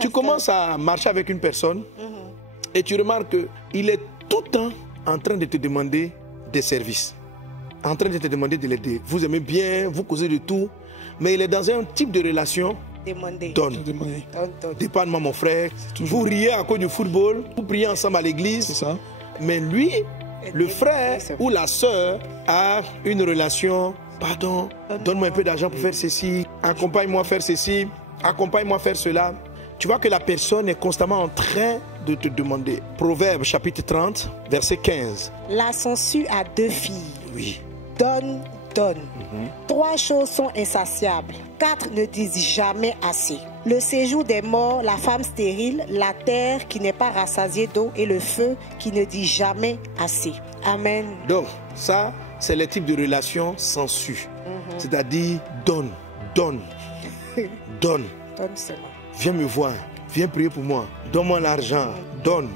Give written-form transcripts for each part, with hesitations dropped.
Tu commences à marcher avec une personne et tu remarques qu'il est tout le temps en train de te demander des services, en train de te demander de l'aider. Vous aimez bien, vous causez de tout, mais il est dans un type de relation. Donne. Dépanne-moi mon frère. Vous riez à cause du football, vous priez ensemble à l'église. C'est ça. Mais lui, le frère ou la sœur a une relation. Pardon, donne-moi un peu d'argent pour faire ceci. Accompagne-moi à faire ceci. Accompagne-moi à faire cela. Tu vois que la personne est constamment en train de te demander. Proverbe chapitre 30, verset 15. La sangsue a 2 filles. Oui. Donne. 3 choses sont insatiables. 4 ne disent jamais assez. Le séjour des morts, la femme stérile, la terre qui n'est pas rassasiée d'eau et le feu qui ne dit jamais assez. Amen. Donc, ça, c'est le type de relation sangsue. C'est-à-dire, donne. Donne seulement. Viens me voir, viens prier pour moi. Donne-moi l'argent. Donne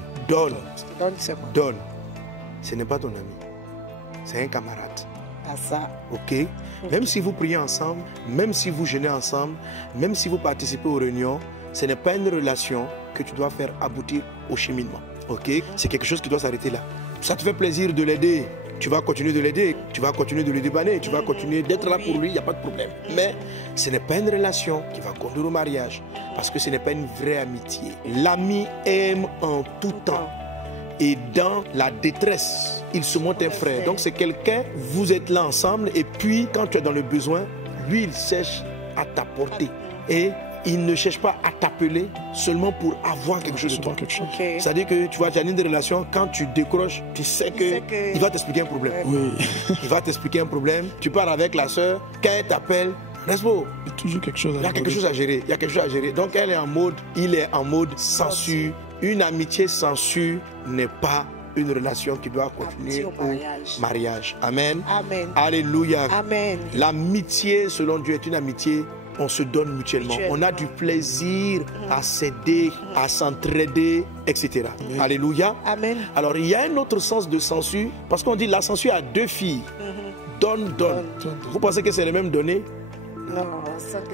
seulement. Donne. Ce n'est pas ton ami. C'est un camarade. Ça. Ok. Même si vous priez ensemble, même si vous jeûnez ensemble, même si vous participez aux réunions, ce n'est pas une relation que tu dois faire aboutir au cheminement. Ok. C'est quelque chose qui doit s'arrêter là. Ça te fait plaisir de l'aider. Tu vas continuer de l'aider, tu vas continuer de le dépanner, tu vas continuer d'être là pour lui, il n'y a pas de problème. Mais ce n'est pas une relation qui va conduire au mariage, parce que ce n'est pas une vraie amitié. L'ami aime en tout temps. Et dans la détresse, il se montre un frère. Donc c'est quelqu'un, vous êtes là ensemble, et puis quand tu es dans le besoin, lui il cherche à t'apporter. Et il ne cherche pas à t'appeler seulement pour avoir quelque chose de toi. Okay. C'est-à-dire que tu vois, tu as une relation, quand tu décroches, tu sais qu'il va t'expliquer un problème. Oui. Il va t'expliquer un problème. Tu pars avec la soeur, quand elle t'appelle, Nesbo, il y a toujours quelque chose à gérer. Il y a quelque chose à gérer. Il y a quelque chose à gérer. Donc elle est en mode, il est en mode censure. Une amitié censure n'est pas une relation qui doit continuer au mariage. Amen. Amen. Alléluia. Amen. L'amitié, selon Dieu, est une amitié. On se donne mutuellement. On a du plaisir à s'aider, à s'entraider, etc. Alléluia. Amen. Alors, il y a un autre sens de censure, parce qu'on dit la censure a 2 filles. Donne. Vous pensez que c'est les mêmes données? Non.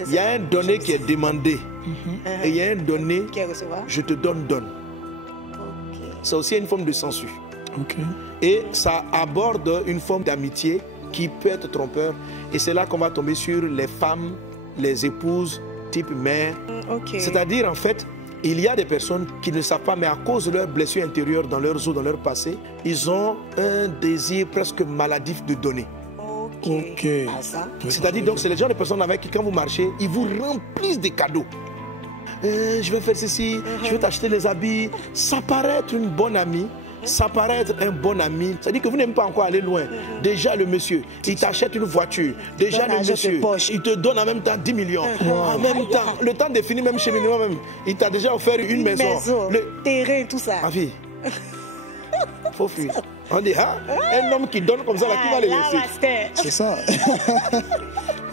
Il y a un donné qui est demandé. Et il y a un donné, je te donne. C'est aussi une forme de censure. Et ça aborde une forme d'amitié qui peut être trompeur. Et c'est là qu'on va tomber sur les femmes, les épouses type mère. C'est-à-dire, en fait, il y a des personnes qui ne savent pas, mais à cause de leurs blessures intérieures dans leurs os, dans leur passé, ils ont un désir presque maladif de donner. C'est-à-dire, donc, c'est les gens de personnes avec qui, quand vous marchez, ils vous remplissent des cadeaux. Je vais faire ceci, je vais t'acheter les habits. Ça paraît être une bonne amie. Ça paraît être un bon ami. C'est-à-dire que vous n'aimez pas encore aller loin. Déjà, le monsieur, il t'achète une voiture. Déjà, le monsieur, il te donne en même temps 10 millions. En même temps, le temps de finir, même chez lui même, il t'a déjà offert une maison. Le terrain, tout ça. Ma fille, faut fuir. On dit, un homme qui donne comme ça, là, qui va le laisser? C'est ça.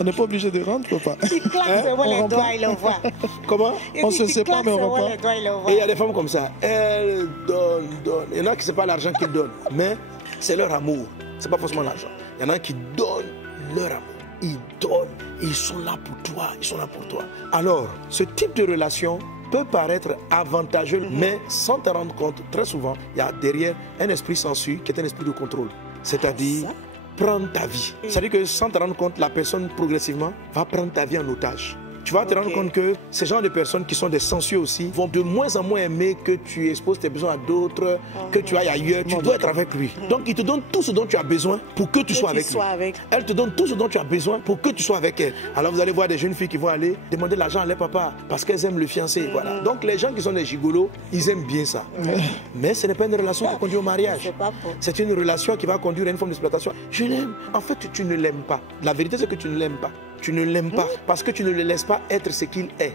On n'est pas obligé de rendre, papa. Il claque les doigts, il envoie. Comment? On se sépare, mais on rend pas. Et il y a des femmes comme ça. Elles donnent. Il y en a qui c'est pas l'argent qu'ils donnent, mais c'est leur amour. C'est pas forcément l'argent. Il y en a qui donnent leur amour. Ils donnent. Ils sont là pour toi. Alors, ce type de relation peut paraître avantageux, mais sans te rendre compte, très souvent, il y a derrière un esprit sensu qui est un esprit de contrôle. C'est-à-dire, prendre ta vie. C'est-à-dire que sans te rendre compte, la personne progressivement va prendre ta vie en otage. Tu vas te rendre compte que ces genres de personnes qui sont des sensueux aussi vont de moins en moins aimer que tu exposes tes besoins à d'autres, que tu ailles ailleurs. Tu dois être avec lui. Donc, il te donne tout ce dont tu as besoin pour que tu sois avec lui. Elle te donne tout ce dont tu as besoin pour que tu sois avec elle. Alors, vous allez voir des jeunes filles qui vont aller demander l'argent à leur papa parce qu'elles aiment le fiancé. Voilà. Donc, les gens qui sont des gigolos, ils aiment bien ça. Mais ce n'est pas une relation qui conduit au mariage. C'est une relation qui va conduire à une forme d'exploitation. Je l'aime. En fait, tu ne l'aimes pas. La vérité, c'est que tu ne l'aimes pas. Tu ne l'aimes pas parce que tu ne le laisses pas être ce qu'il est.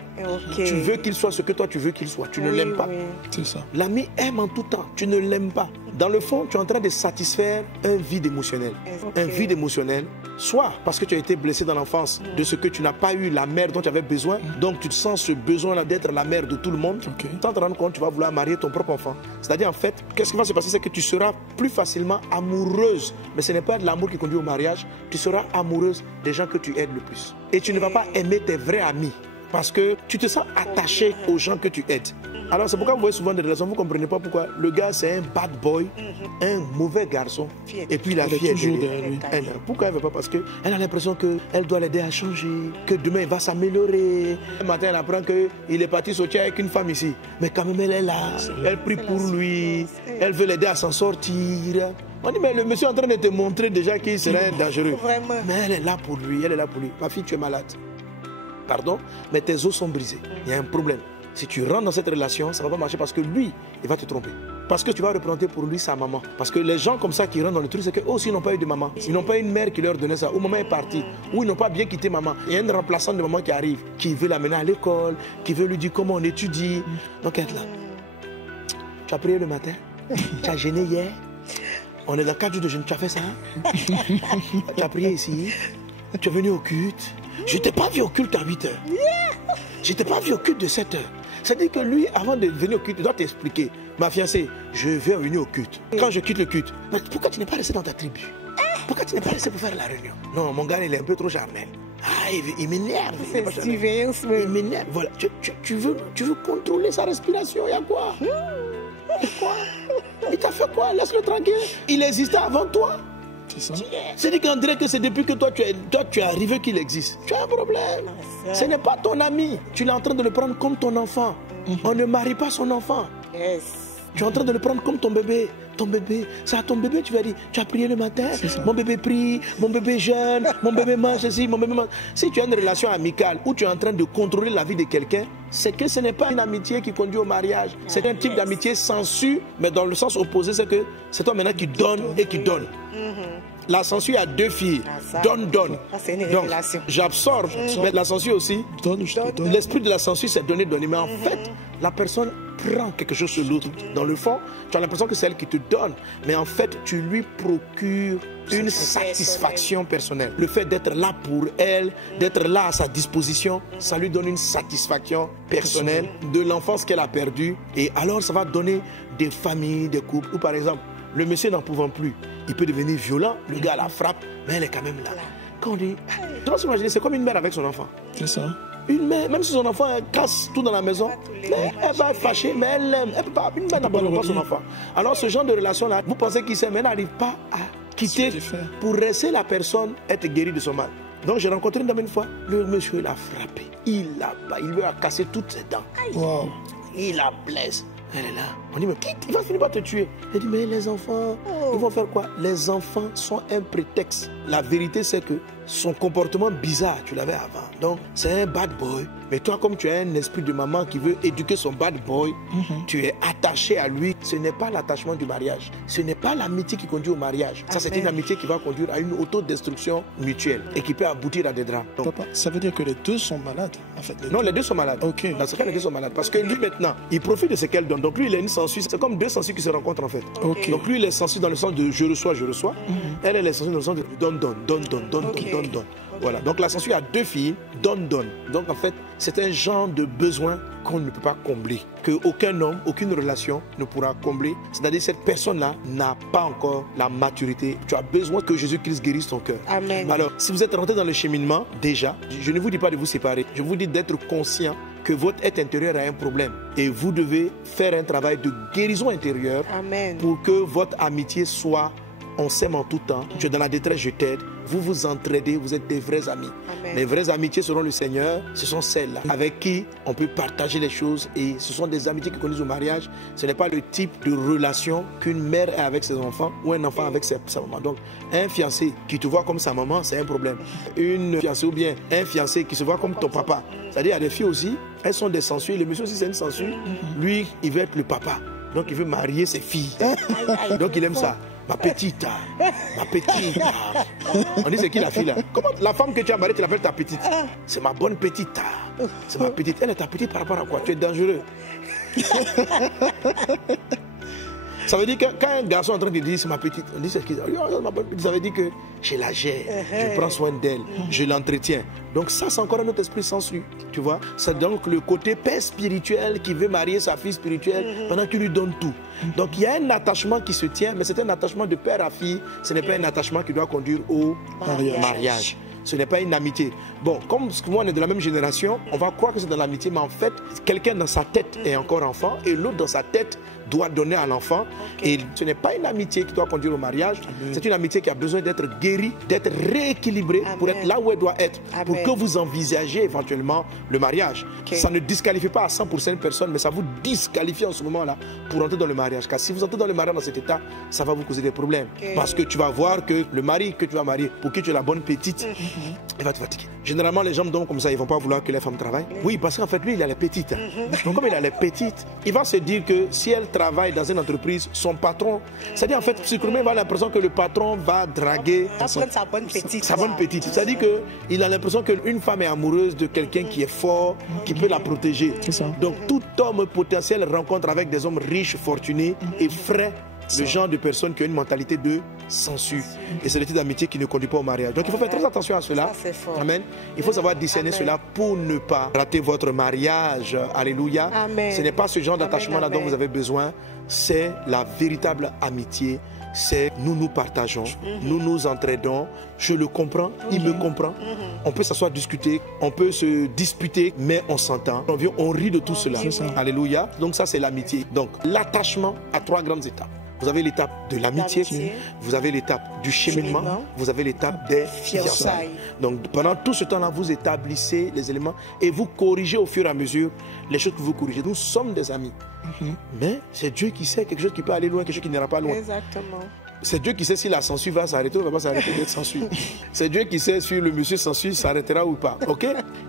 Tu veux qu'il soit ce que toi tu veux qu'il soit. Tu ne l'aimes pas. C'est ça. L'ami aime en tout temps. Tu ne l'aimes pas. Dans le fond, tu es en train de satisfaire un vide émotionnel. Un vide émotionnel, soit parce que tu as été blessé dans l'enfance de ce que tu n'as pas eu la mère dont tu avais besoin. Donc tu te sens ce besoin-là d'être la mère de tout le monde. Sans te rendre compte, tu vas vouloir marier ton propre enfant. C'est-à-dire, en fait, qu'est-ce qui va se passer? C'est que tu seras plus facilement amoureuse. Mais ce n'est pas de l'amour qui conduit au mariage. Tu seras amoureuse des gens que tu aides le plus. Et tu ne vas pas aimer tes vrais amis Parce que tu te sens attaché aux gens que tu aides. Alors c'est pourquoi vous voyez souvent des relations, vous ne comprenez pas pourquoi. Le gars c'est un bad boy, un mauvais garçon. Et puis la fille est toujours derrière derrière lui. Pourquoi elle ne veut pas? Parce qu'elle a l'impression qu'elle doit l'aider à changer, que demain il va s'améliorer. Un matin elle apprend qu'il est parti sortir avec une femme ici. Mais quand même elle est là, elle prie pour lui, elle veut l'aider à s'en sortir. On dit mais le monsieur est en train de te montrer déjà qu'il serait dangereux. Vraiment. Mais elle est là pour lui, elle est là pour lui. Ma fille, tu es malade. Pardon, mais tes os sont brisés. Il y a un problème. Si tu rentres dans cette relation, ça ne va pas marcher parce que lui, il va te tromper. Parce que tu vas représenter pour lui sa maman. Parce que les gens comme ça qui rentrent dans le truc, c'est qu'eux aussi ils n'ont pas eu de maman. Ils n'ont pas eu une mère qui leur donnait ça. Ou maman est partie. Ou ils n'ont pas bien quitté maman. Il y a une remplaçante de maman qui arrive, qui veut l'amener à l'école, qui veut lui dire comment on étudie. Donc elle est là. Tu as prié le matin, tu as gêné hier. On est dans 4 jours de jeûne, tu as fait ça. Tu as prié ici. Tu es venu au culte. Je ne t'ai pas vu au culte à 8 heures. Je ne t'ai pas vu au culte de 7 heures. C'est-à-dire que lui, avant de venir au culte, il doit t'expliquer. Ma fiancée, je vais venir au culte. Quand je quitte le culte, mais pourquoi tu n'es pas resté dans ta tribu? Pourquoi tu n'es pas resté pour faire la réunion? Non, mon gars, il est un peu trop charnel. Ah, il m'énerve. Il m'énerve. Voilà. Tu veux contrôler sa respiration. Il y a quoi? Il t'a fait quoi? Laisse-le tranquille. Il existait avant toi. C'est ça. C'est-à-dire qu'on dirait que c'est depuis que toi tu es arrivé qu'il existe. Tu as un problème. Ce n'est pas ton ami. Tu es en train de le prendre comme ton enfant. On ne marie pas son enfant. Yes. Tu es en train de le prendre comme ton bébé. Ton bébé, c'est à ton bébé, tu vas dire, tu as prié le matin, mon bébé prie, mon bébé jeûne, mon bébé mange ceci, mon bébé mange. Si tu as une relation amicale où tu es en train de contrôler la vie de quelqu'un, c'est que ce n'est pas une amitié qui conduit au mariage. C'est un type d'amitié sensu, mais dans le sens opposé, c'est que c'est toi maintenant qui donne et qui donne. La censure a 2 filles. Donne. Ça, c'est une Donc, révélation. j'absorbe. Mais la censure aussi, Donne, je te donne. l'esprit de la censure, c'est donner. Mais en fait, la personne prend quelque chose sur l'autre. Dans le fond, tu as l'impression que c'est elle qui te donne. Mais en fait, tu lui procures une satisfaction personnelle. Le fait d'être là pour elle, d'être là à sa disposition, ça lui donne une satisfaction personnelle de l'enfance qu'elle a perdue. Et alors, ça va donner des familles, des couples, où par exemple, le monsieur n'en pouvant plus, il peut devenir violent, le gars la frappe, mais elle est quand même là. Quand on dit, tu dois s'imaginer, c'est comme une mère avec son enfant. C'est ça. Une mère, même si son enfant casse tout dans la maison, mais elle va être fâchée, mais elle l'aime. Elle peut pas, une mère n'abandonne pas son enfant. Alors ce genre de relation-là, vous pensez qu'il s'aime, mais elle n'arrive pas à quitter pour laisser la personne être guérie de son mal. Donc j'ai rencontré une dame une fois, le monsieur l'a frappé, il lui a cassé toutes ses dents. Wow. Il la blesse. Elle est là. On dit, mais quitte, il va finir par te tuer. Elle dit, mais les enfants, ils vont faire quoi? Les enfants sont un prétexte. La vérité, c'est que son comportement bizarre, tu l'avais avant. Donc, c'est un bad boy. Mais toi, comme tu as un esprit de maman qui veut éduquer son bad boy, tu es attaché à lui. Ce n'est pas l'attachement du mariage. Ce n'est pas l'amitié qui conduit au mariage. Ça, c'est une amitié qui va conduire à une autodestruction mutuelle et qui peut aboutir à des drames. Donc, Papa, ça veut dire que les deux sont malades, en fait. non, les deux sont malades. Ok. Dans ce cas, les deux sont malades. Parce que lui, maintenant, il profite de ce qu'elle donne. Donc, lui, il a une censure. C'est comme 2 censures qui se rencontrent, en fait. Ok. Donc, lui, il est sensu dans le sens de je reçois. Elle, elle est sensu dans le sens de donne. Voilà. Donc, la censure a 2 filles, donne. Donc, en fait, c'est un genre de besoin qu'on ne peut pas combler. Qu'aucun homme, aucune relation ne pourra combler. C'est-à-dire que cette personne-là n'a pas encore la maturité. Tu as besoin que Jésus-Christ guérisse ton cœur. Amen. Alors, si vous êtes rentré dans le cheminement, déjà, je ne vous dis pas de vous séparer. Je vous dis d'être conscient que votre être intérieur a un problème. Et vous devez faire un travail de guérison intérieure. Amen. Pour que votre amitié soit, on s'aime en tout temps. Tu es dans la détresse, je t'aide. Vous vous entraidez, vous êtes des vrais amis. Amen. Les vraies amitiés selon le Seigneur, ce sont celles-là avec qui on peut partager les choses. Et ce sont des amitiés qui conduisent au mariage. Ce n'est pas le type de relation qu'une mère a avec ses enfants ou un enfant avec sa maman. Donc, un fiancé qui te voit comme sa maman, c'est un problème. Une fiancée ou bien un fiancé qui se voit comme ton papa. C'est-à-dire, il y a des filles aussi, elles sont des sensuelles. Le monsieur aussi, c'est une sensuelle. Lui, il veut être le papa. Donc, il veut marier ses filles. Donc, il aime ça. Ma petite. On dit c'est qui la fille là? Comment la femme que tu as mariée, tu l'appelles ta petite? C'est ma bonne petite. C'est ma petite. Elle est ta petite par rapport à quoi? Tu es dangereux. Ça veut dire que quand un garçon est en train de dire c'est ma petite, on dit c'est qui? Ma bonne petite. Ça veut dire que je la gère, je prends soin d'elle, je l'entretiens. Donc ça, c'est encore un autre esprit sensu, tu vois. C'est donc le côté père spirituel qui veut marier sa fille spirituelle pendant qu'il lui donne tout. Donc il y a un attachement qui se tient, mais c'est un attachement de père à fille. Ce n'est pas un attachement qui doit conduire au mariage. ce n'est pas une amitié. Bon, comme moi on est de la même génération, on va croire que c'est de l'amitié, mais en fait, quelqu'un dans sa tête est encore enfant et l'autre dans sa tête doit donner à l'enfant. Et ce n'est pas une amitié qui doit conduire au mariage, c'est une amitié qui a besoin d'être guérie, d'être rééquilibrée pour être là où elle doit être, pour que vous envisagez éventuellement le mariage. Ça ne disqualifie pas à 100% une personne, mais ça vous disqualifie en ce moment-là pour entrer dans le mariage. Car si vous entrez dans le mariage dans cet état, ça va vous causer des problèmes. Parce que tu vas voir que le mari que tu vas marier, pour qui tu es la bonne petite, il va te fatiguer. Généralement, les gens donc comme ça, ils ne vont pas vouloir que les femmes travaillent. Oui, parce qu'en fait, lui, il a les petites. Donc comme il a les petites, il va se dire que si elle travaille dans une entreprise, son patron, c'est-à-dire en fait, psychologiquement, il va avoir l'impression que le patron va draguer sa bonne petite. Sa bonne petite. C'est-à-dire qu'il a l'impression qu'une femme est amoureuse de quelqu'un qui est fort, qui peut la protéger. Donc tout homme potentiel rencontre avec des hommes riches, fortunés et frais le genre de personnes qui ont une mentalité de censure. Et c'est le type d'amitié qui ne conduit pas au mariage. Donc il faut faire très attention à cela. Amen. Il faut savoir discerner cela pour ne pas rater votre mariage. Alléluia. Ce n'est pas ce genre d'attachement-là dont vous avez besoin. C'est la véritable amitié. C'est nous nous partageons, nous nous entraidons, je le comprends, il me comprend. On peut s'asseoir discuter, on peut se disputer, mais on s'entend. On rit de tout cela. Alléluia. Donc ça c'est l'amitié. Donc l'attachement à 3 grandes étapes. Vous avez l'étape de l'amitié, vous avez l'étape du cheminement, vous avez l'étape des fiançailles. Donc pendant tout ce temps-là, vous établissez les éléments et vous corrigez au fur et à mesure les choses que vous corrigez. Nous sommes des amis. Mais c'est Dieu qui sait quelque chose qui peut aller loin, quelque chose qui n'ira pas loin. Exactement. C'est Dieu qui sait si la censure va s'arrêter ou ne va pas s'arrêter d'être censure. C'est Dieu qui sait si le monsieur censure s'arrêtera ou pas. Ok?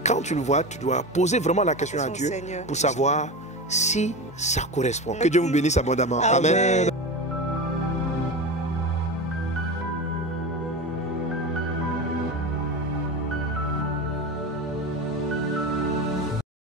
Quand tu le vois, tu dois poser vraiment la question à Dieu pour savoir si ça correspond. Que Dieu vous bénisse abondamment. Amen.